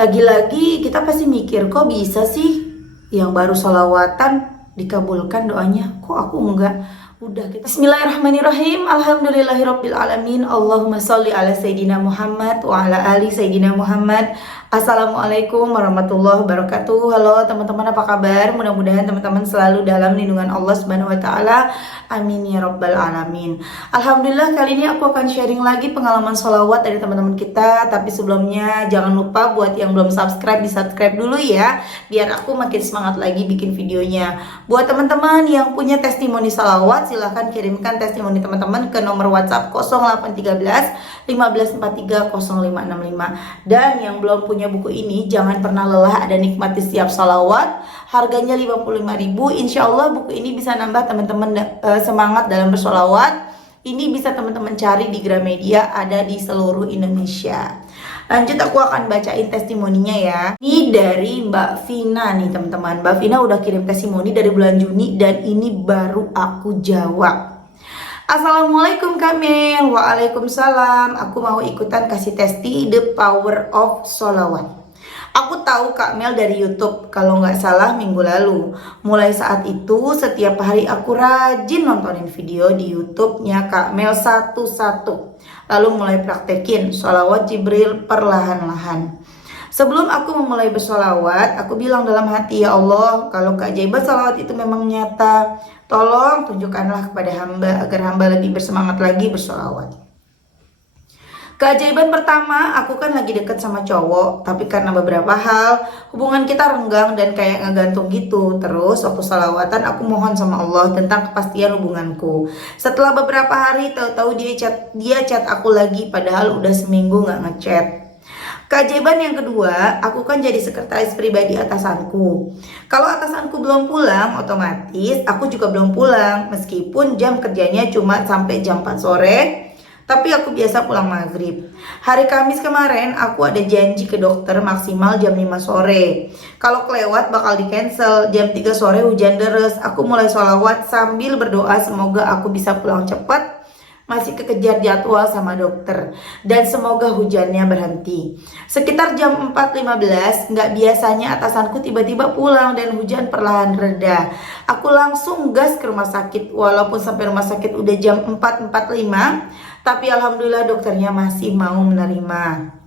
Lagi-lagi kita pasti mikir, kok bisa sih yang baru sholawatan dikabulkan doanya, kok aku enggak? Udah kita Bismillahirrahmanirrahim. Alhamdulillahirabbil alamin. Allahumma sholli ala sayidina Muhammad wa ala ali sayidina Muhammad. Assalamualaikum warahmatullahi wabarakatuh. Halo teman-teman, apa kabar? Mudah-mudahan teman-teman selalu dalam lindungan Allah Subhanahu wa taala. Amin ya rabbal alamin. Alhamdulillah, kali ini aku akan sharing lagi pengalaman sholawat dari teman-teman kita. Tapi sebelumnya jangan lupa buat yang belum subscribe, di subscribe dulu ya, biar aku makin semangat lagi bikin videonya. Buat teman-teman yang punya testimoni sholawat, silahkan kirimkan testimoni teman-teman ke nomor WhatsApp 0813 1543 0565. Dan yang belum punya buku ini, jangan pernah lelah ada nikmati setiap sholawat. Harganya 55.000. Insya Allah buku ini bisa nambah teman-teman semangat dalam bersolawat. Ini bisa teman-teman cari di Gramedia, ada di seluruh Indonesia. Lanjut, aku akan bacain testimoninya ya. Ini dari Mbak Vina nih teman-teman. Mbak Vina udah kirim testimoni dari bulan Juni dan ini baru aku jawab. Assalamualaikum Kamil. Waalaikumsalam. Aku mau ikutan kasih testi The Power of Sholawat. Aku tahu Kak Mel dari YouTube, kalau nggak salah minggu lalu. Mulai saat itu setiap hari aku rajin nontonin video di YouTube-nya Kak Mel satu-satu. Lalu mulai praktekin sholawat Jibril perlahan-lahan. Sebelum aku memulai bersolawat, aku bilang dalam hati, ya Allah, kalau keajaiban sholawat itu memang nyata, tolong tunjukkanlah kepada hamba agar hamba lebih bersemangat lagi bersolawat. Keajaiban pertama, aku kan lagi deket sama cowok, tapi karena beberapa hal, hubungan kita renggang dan kayak ngegantung gitu. Terus waktu salawatan aku mohon sama Allah tentang kepastian hubunganku. Setelah beberapa hari, tahu-tahu dia chat aku lagi, padahal udah seminggu nggak ngechat. Keajaiban yang kedua, aku kan jadi sekretaris pribadi atasanku. Kalau atasanku belum pulang, otomatis aku juga belum pulang. Meskipun jam kerjanya cuma sampai jam 4 sore, tapi aku biasa pulang maghrib. Hari Kamis kemarin aku ada janji ke dokter maksimal jam 5 sore. Kalau kelewat bakal di cancel. Jam 3 sore hujan deres. Aku mulai sholawat sambil berdoa semoga aku bisa pulang cepat. Masih kekejar jadwal sama dokter. Dan semoga hujannya berhenti. Sekitar jam 4.15, nggak biasanya atasanku tiba-tiba pulang dan hujan perlahan reda. Aku langsung gas ke rumah sakit. Walaupun sampai rumah sakit udah jam 4.45, tapi alhamdulillah dokternya masih mau menerima.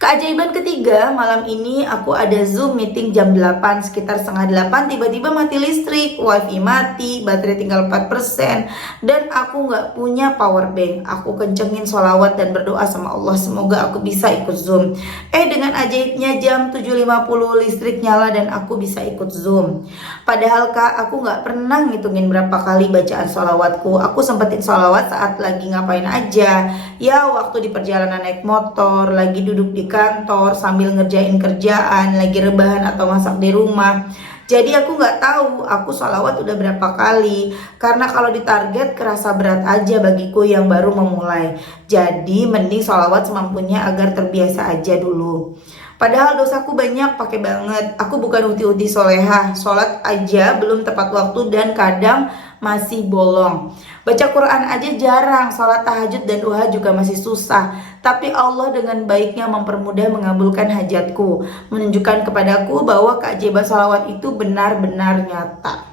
Keajaiban ketiga, malam ini aku ada Zoom meeting jam 8, sekitar setengah 8 tiba-tiba mati listrik, wifi mati, baterai tinggal 4%, dan aku nggak punya power bank. Aku kencengin sholawat dan berdoa sama Allah semoga aku bisa ikut Zoom. Dengan ajaibnya jam 7.50 listrik nyala dan aku bisa ikut Zoom. Padahal Kak, aku nggak pernah ngitungin berapa kali bacaan sholawatku. Aku sempetin sholawat saat lagi ngapain aja. Ya, waktu di perjalanan naik motor, lagi duduk di kantor sambil ngerjain kerjaan, lagi rebahan atau masak di rumah. Jadi aku nggak tahu aku sholawat udah berapa kali, karena kalau ditarget kerasa berat aja bagiku yang baru memulai. Jadi mending sholawat semampunya agar terbiasa aja dulu. Padahal dosaku banyak, pakai banget. Aku bukan uti-uti solehah, sholat aja belum tepat waktu dan kadang masih bolong. Baca Quran aja jarang, sholat tahajud dan duha juga masih susah. Tapi Allah dengan baiknya mempermudah mengabulkan hajatku, menunjukkan kepadaku bahwa keajaiban sholawat itu benar-benar nyata.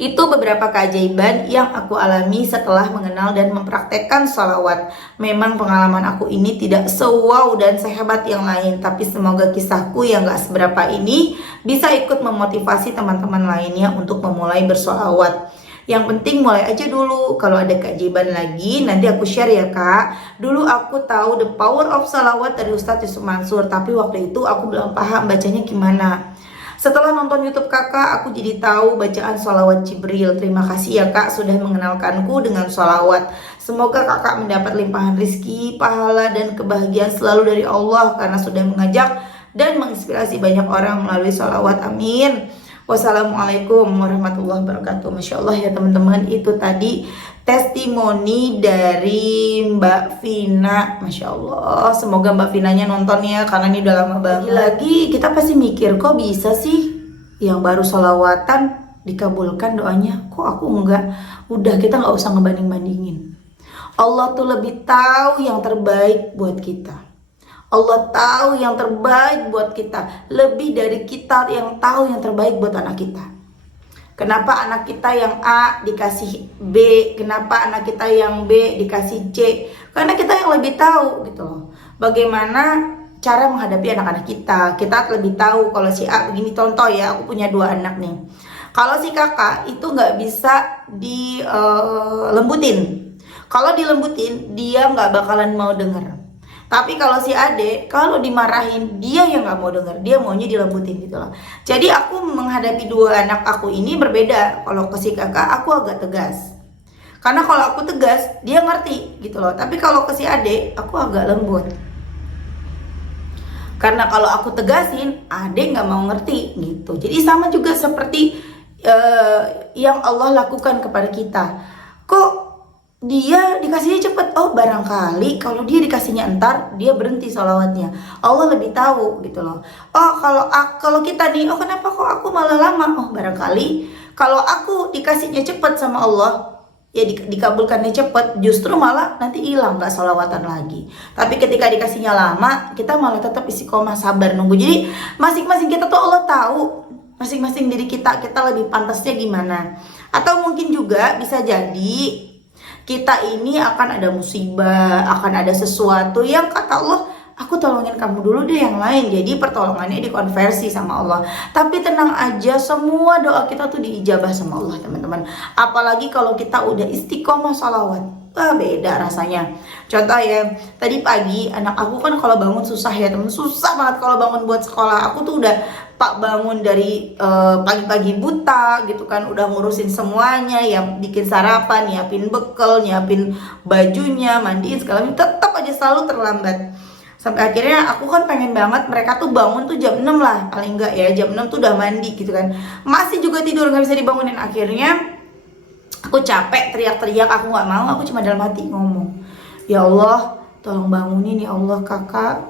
Itu beberapa keajaiban yang aku alami setelah mengenal dan mempraktekkan sholawat. Memang pengalaman aku ini tidak sewow dan sehebat yang lain, tapi semoga kisahku yang gak seberapa ini bisa ikut memotivasi teman-teman lainnya untuk memulai bersolawat. Yang penting mulai aja dulu. Kalau ada keajaiban lagi nanti aku share ya Kak. Dulu aku tahu The Power of Sholawat dari Ustadz Yusuf Mansur, tapi waktu itu aku belum paham bacanya gimana. Setelah nonton YouTube kakak, aku jadi tahu bacaan sholawat Jibril. Terima kasih ya Kak sudah mengenalkanku dengan sholawat. Semoga kakak mendapat limpahan rizki, pahala, dan kebahagiaan selalu dari Allah karena sudah mengajak dan menginspirasi banyak orang melalui sholawat. Amin. Wassalamualaikum warahmatullahi wabarakatuh. Masya Allah ya teman-teman, itu tadi testimoni dari Mbak Vina. Masya Allah, semoga Mbak Vinanya nonton ya, karena ini udah lama banget. Lagi kita pasti mikir, kok bisa sih yang baru sholawatan dikabulkan doanya, kok aku enggak? Udah, kita nggak usah ngebanding-bandingin. Allah tuh lebih tahu yang terbaik buat kita. Allah tahu yang terbaik buat kita, lebih dari kita yang tahu yang terbaik buat anak kita. Kenapa anak kita yang A dikasih B, kenapa anak kita yang B dikasih C? Karena kita yang lebih tahu gitu loh, bagaimana cara menghadapi anak-anak kita. Kita lebih tahu kalau si A begini. Contoh ya, aku punya 2 anak nih. Kalau si kakak itu nggak bisa dilembutin. Kalau dilembutin, dia nggak bakalan mau denger. Tapi kalau si adek, kalau dimarahin, dia yang nggak mau denger, dia maunya dilembutin gitu loh. Jadi aku menghadapi 2 anak aku ini berbeda. Kalau ke si kakak, aku agak tegas. Karena kalau aku tegas, dia ngerti gitu loh. Tapi kalau ke si adek, aku agak lembut. Karena kalau aku tegasin, adek nggak mau ngerti gitu. Jadi sama juga seperti yang Allah lakukan kepada kita. Kok dia dikasihnya cepet? Oh, barangkali kalau dia dikasihnya entar, dia berhenti sholawatnya. Allah lebih tahu gitu loh. Oh, kalau kita nih, oh kenapa kok aku malah lama? Oh, barangkali kalau aku dikasihnya cepet sama Allah, ya dikabulkannya cepet, justru malah nanti hilang, gak sholawatan lagi. Tapi ketika dikasihnya lama, kita malah tetap istiqomah, sabar nunggu. Jadi masing-masing kita tuh Allah tahu, masing-masing diri kita lebih pantasnya gimana. Atau mungkin juga bisa jadi kita ini akan ada musibah, akan ada sesuatu yang kata Allah, aku tolongin kamu dulu deh yang lain. Jadi pertolongannya dikonversi sama Allah. Tapi tenang aja, semua doa kita tuh diijabah sama Allah, teman-teman. Apalagi kalau kita udah istiqomah sholawat, wah beda rasanya. Contoh ya, tadi pagi anak aku kan kalau bangun susah ya teman, susah banget kalau bangun buat sekolah. Aku tuh udah bangun dari pagi-pagi buta gitu kan, udah ngurusin semuanya, yang bikin sarapan, nyiapin bekal, nyiapin bajunya, mandiin segala macam, tetap aja selalu terlambat. Sampai akhirnya aku kan pengen banget mereka tuh bangun tuh jam 6 lah, paling enggak ya jam 6 tuh udah mandi gitu kan. Masih juga tidur, nggak bisa dibangunin. Akhirnya aku capek teriak-teriak, aku nggak mau, aku cuma dalam hati ngomong, ya Allah tolong bangunin ya Allah kakak,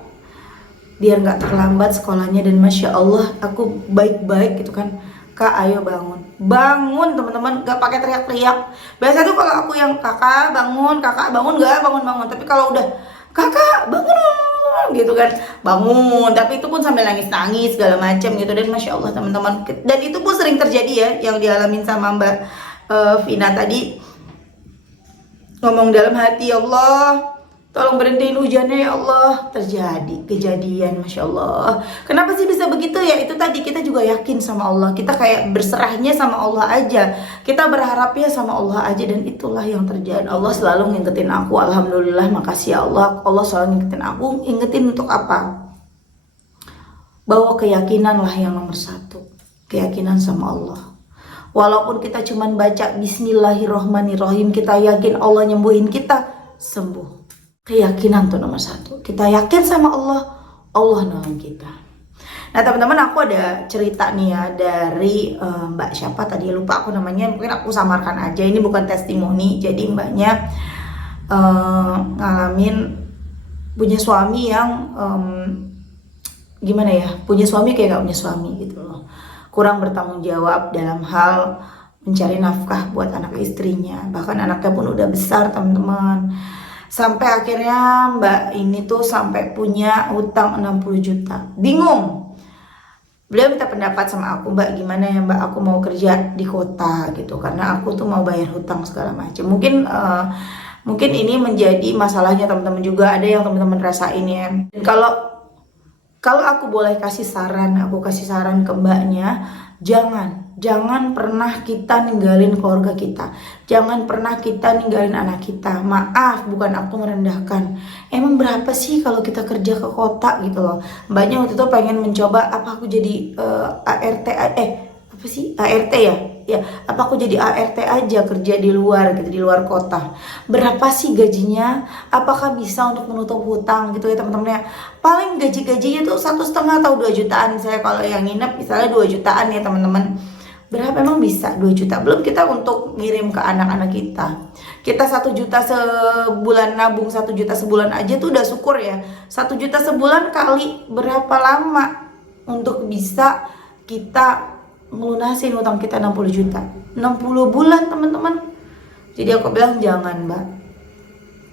biar nggak terlambat sekolahnya. Dan masya Allah aku baik-baik gitu kan, kak ayo bangun, bangun teman-teman, nggak pakai teriak-teriak. Biasa tuh kalau aku yang kakak bangun nggak bangun. Tapi kalau udah kakak bangun gitu kan, bangun. Tapi itu pun sambil nangis-nangis segala macam gitu. Dan masya Allah teman-teman, dan itu pun sering terjadi ya, yang dialamin sama Mbak Vina tadi. Ngomong dalam hati, ya Allah tolong berhentiin hujannya ya Allah. Terjadi kejadian, masya Allah. Kenapa sih bisa begitu ya? Itu tadi kita juga yakin sama Allah, kita kayak berserahnya sama Allah aja, kita berharapnya sama Allah aja, dan itulah yang terjadi. Allah selalu ngingetin aku, alhamdulillah, makasih ya Allah. Allah selalu ngingetin aku, ngingetin untuk apa? Bahwa keyakinan lah yang nomor 1, keyakinan sama Allah. Walaupun kita cuman baca Bismillahirrohmanirrohim, kita yakin Allah nyembuhin kita, sembuh. Keyakinan tuh nomor 1. Kita yakin sama Allah, Allah nolong kita. Nah teman-teman, aku ada cerita nih ya dari Mbak siapa tadi, lupa aku namanya, mungkin aku samarkan aja, ini bukan testimoni. Jadi mbaknya ngalamin punya suami yang gimana ya, punya suami kayak gak punya suami gitu loh, kurang bertanggung jawab dalam hal mencari nafkah buat anak istrinya. Bahkan anaknya pun udah besar teman-teman. Sampai akhirnya mbak ini tuh sampai punya utang 60 juta. Bingung. Beliau minta pendapat sama aku, mbak gimana ya mbak, aku mau kerja di kota gitu, karena aku tuh mau bayar hutang segala macam. Mungkin ini menjadi masalahnya teman-teman juga, ada yang teman-teman rasain ya. Dan kalau aku boleh kasih saran, aku kasih saran ke mbaknya, jangan pernah kita ninggalin keluarga kita, jangan pernah kita ninggalin anak kita. Maaf, bukan aku merendahkan, emang berapa sih kalau kita kerja ke kota gitu loh. Mbaknya waktu itu pengen mencoba, apa aku jadi ART ya, apa aku jadi ART aja kerja di luar gitu, di luar kota. Berapa sih gajinya? Apakah bisa untuk menutup hutang gitu ya teman-teman ya? Paling gajinya tuh 1,5 atau 2 jutaan. Saya kalau yang nginep misalnya 2 jutaan ya teman-teman. Berapa emang bisa 2 juta? Belum kita untuk ngirim ke anak-anak kita. Kita 1 juta sebulan, nabung 1 juta sebulan aja tuh udah syukur ya. 1 juta sebulan kali berapa lama untuk bisa kita melunasin utang kita 60 juta, 60 bulan teman-teman. Jadi aku bilang jangan mbak,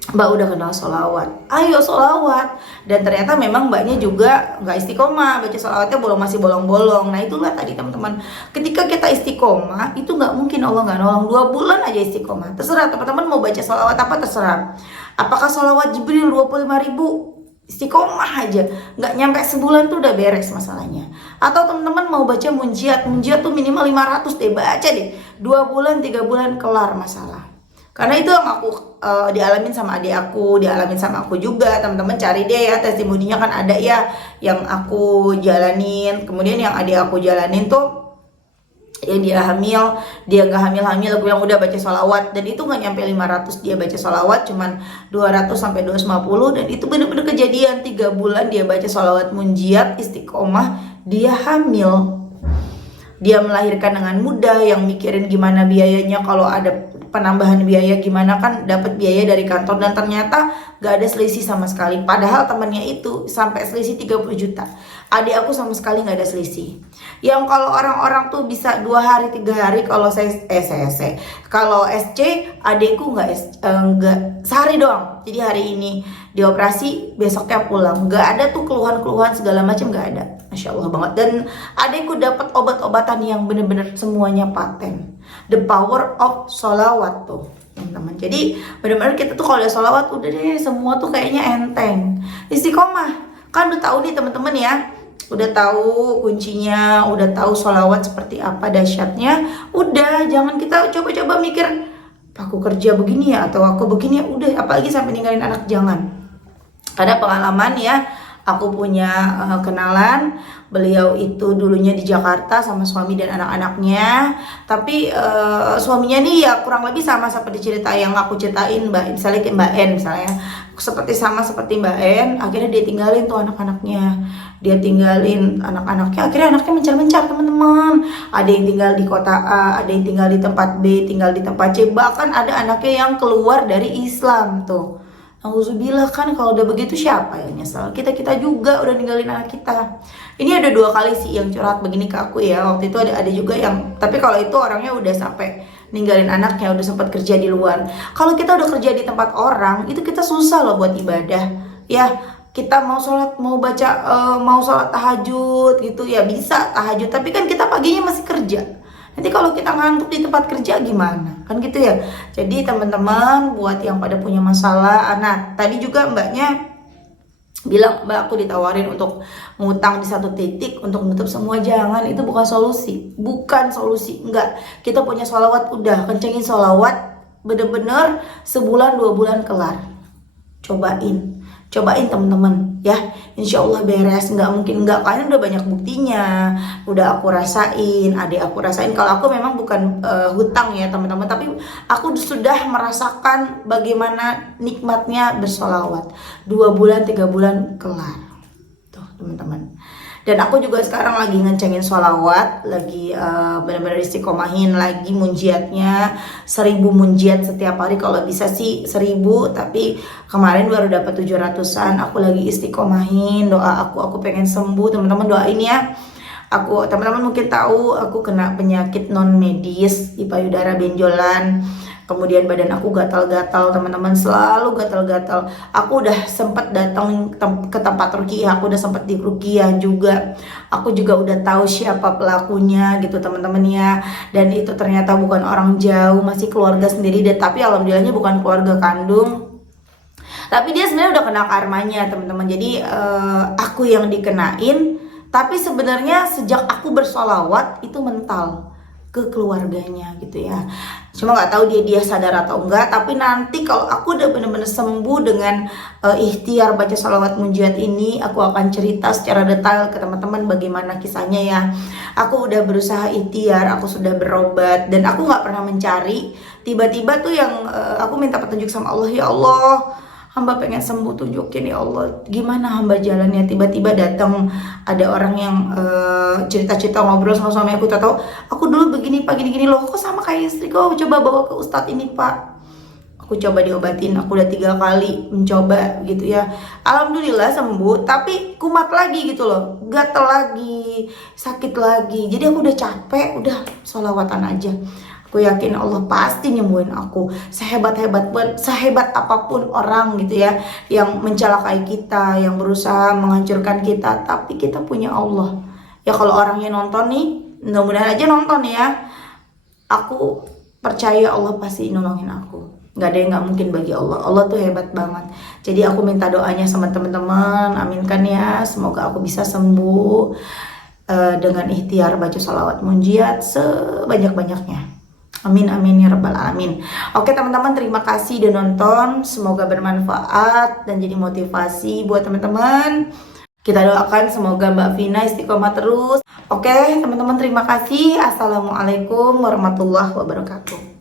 Mbak udah kenal sholawat, ayo sholawat. Dan ternyata memang mbaknya juga nggak istiqomah, baca sholawatnya masih bolong-bolong. Nah itulah tadi teman-teman, ketika kita istiqomah itu nggak mungkin Allah nggak nolong. 2 bulan aja istiqomah, terserah teman-teman mau baca sholawat apa, terserah. Apakah sholawat Jibril 25.000, istiqomah aja, nggak nyampe sebulan tuh udah beres masalahnya. Atau teman-teman mau baca munjiat tuh minimal 500 deh, baca deh 2 bulan 3 bulan kelar masalah. Karena itu yang aku dialamin sama adik aku, dialamin sama aku juga. Teman-teman cari deh ya testimoninya, kan ada ya yang aku jalanin, kemudian yang adik aku jalanin tuh yang dia hamil, dia nggak hamil-hamil, aku yang udah baca sholawat, dan itu nggak nyampe 500 dia baca sholawat, cuman 200 sampai 250. Dan itu bener-bener kejadian, 3 bulan dia baca sholawat munjiat istiqomah, dia hamil. Dia melahirkan dengan mudah, yang mikirin gimana biayanya, kalau ada penambahan biaya gimana, kan dapat biaya dari kantor, dan ternyata gak ada selisih sama sekali. Padahal temannya itu sampai selisih 30 juta. Adik aku sama sekali gak ada selisih. Yang kalau orang-orang tuh bisa 2 hari 3 hari, kalau kalau SC, adikku nggak sehari doang. Jadi hari ini dioperasi, besoknya pulang. Gak ada tuh keluhan-keluhan segala macam, gak ada. Masya Allah banget. Dan adikku dapat obat-obatan yang bener-bener semuanya paten. The power of sholawat tuh teman-teman. Jadi benar-benar kita tuh kalau ada sholawat udah deh semua tuh kayaknya enteng. Istiqomah kan udah tahu nih teman-teman ya, udah tahu kuncinya, udah tahu sholawat seperti apa dahsyatnya. Udah, jangan kita coba-coba mikir aku kerja begini ya atau aku begini ya. Udah, apalagi sampai ninggalin anak, jangan. Karena pengalaman ya, aku punya kenalan, beliau itu dulunya di Jakarta sama suami dan anak-anaknya. Tapi suaminya nih ya kurang lebih sama seperti cerita yang aku ceritain misalnya ke Mbak En misalnya. Seperti Mbak En, akhirnya dia tinggalin tuh anak-anaknya. Dia tinggalin anak-anaknya, akhirnya anaknya mencar-mencar teman-teman. Ada yang tinggal di kota A, ada yang tinggal di tempat B, tinggal di tempat C. Bahkan ada anaknya yang keluar dari Islam tuh. Alhamdulillah, kan kalau udah begitu siapa yang nyesel? Kita juga udah ninggalin anak kita. Ini ada 2 kali sih yang curhat begini ke aku ya. Waktu itu ada juga yang, tapi kalau itu orangnya udah sampai ninggalin anaknya, udah sempat kerja di luar. Kalau kita udah kerja di tempat orang, itu kita susah loh buat ibadah. Ya, kita mau sholat, mau baca, mau sholat tahajud gitu ya bisa tahajud. Tapi kan kita paginya masih kerja. Nanti kalau kita ngantuk di tempat kerja gimana? Kan gitu ya. Jadi teman-teman buat yang pada punya masalah, nah tadi juga mbaknya bilang, Mbak aku ditawarin untuk ngutang di satu titik untuk menutup semua. Jangan, itu bukan solusi. Bukan solusi, enggak. Kita punya sholawat, udah kencengin sholawat, bener-bener sebulan 2 bulan kelar. Cobain teman-teman ya, insya Allah beres. Nggak mungkin nggak, kalian udah banyak buktinya, udah aku rasain, adik aku rasain. Kalau aku memang bukan hutang ya teman-teman, tapi aku sudah merasakan bagaimana nikmatnya bersolawat. 2 bulan 3 bulan kelar tuh teman-teman. Dan aku juga sekarang lagi ngencengin sholawat, lagi benar-benar istiqomahin lagi munjiatnya, 1000 munjiat setiap hari, kalau bisa sih 1000, tapi kemarin baru dapat 700-an. Aku lagi istiqomahin, doa aku pengen sembuh, teman-teman doain ya. Teman-teman mungkin tahu aku kena penyakit non medis di payudara, benjolan. Kemudian badan aku gatal-gatal teman-teman, selalu gatal-gatal. Aku udah sempat datang ke tempat ruqyah, aku udah sempat di ruqyah juga. Aku juga udah tahu siapa pelakunya gitu teman-teman ya. Dan itu ternyata bukan orang jauh, masih keluarga sendiri. Tapi alhamdulillahnya bukan keluarga kandung. Tapi dia sebenarnya udah kena karmanya teman-teman. Jadi aku yang dikenain. Tapi sebenarnya sejak aku bersolawat itu mental ke keluarganya gitu ya. Cuma nggak tahu dia sadar atau enggak. Tapi nanti kalau aku udah bener-bener sembuh dengan ikhtiar baca sholawat munjiat ini, aku akan cerita secara detail ke teman-teman bagaimana kisahnya ya. Aku udah berusaha ikhtiar, aku sudah berobat, dan aku nggak pernah mencari. Tiba-tiba tuh yang aku minta petunjuk sama Allah, ya Allah, hamba pengen sembuh, tunjukin ya Allah gimana hamba jalannya. Tiba-tiba datang ada orang yang cerita-cerita, ngobrol sama suami aku, tahu aku dulu begini pak, gini-gini loh, kok sama kayak istri, kok coba bawa ke ustadz ini pak. Aku coba diobatin, aku udah 3 kali mencoba gitu ya, alhamdulillah sembuh. Tapi kumat lagi gitu loh, gatel lagi, sakit lagi. Jadi aku udah capek, udah sholawatan aja. Aku Aku yakin Allah pasti nyembuhin aku. Sehebat apapun orang gitu ya yang mencelakai kita, yang berusaha menghancurkan kita, tapi kita punya Allah. Ya kalau orangnya nonton nih, mudah-mudahan aja nonton ya. Aku percaya Allah pasti nolongin aku. Gak ada yang gak mungkin bagi Allah. Allah tuh hebat banget. Jadi aku minta doanya sama teman-teman, aminkan ya, semoga aku bisa sembuh dengan ikhtiar baca salawat munjiat sebanyak-banyaknya. Amin amin ya rabbal alamin. Oke teman-teman, terima kasih udah nonton. Semoga bermanfaat dan jadi motivasi buat teman-teman. Kita doakan semoga Mbak Vina istiqomah terus. Oke teman-teman, terima kasih. Assalamualaikum warahmatullahi wabarakatuh.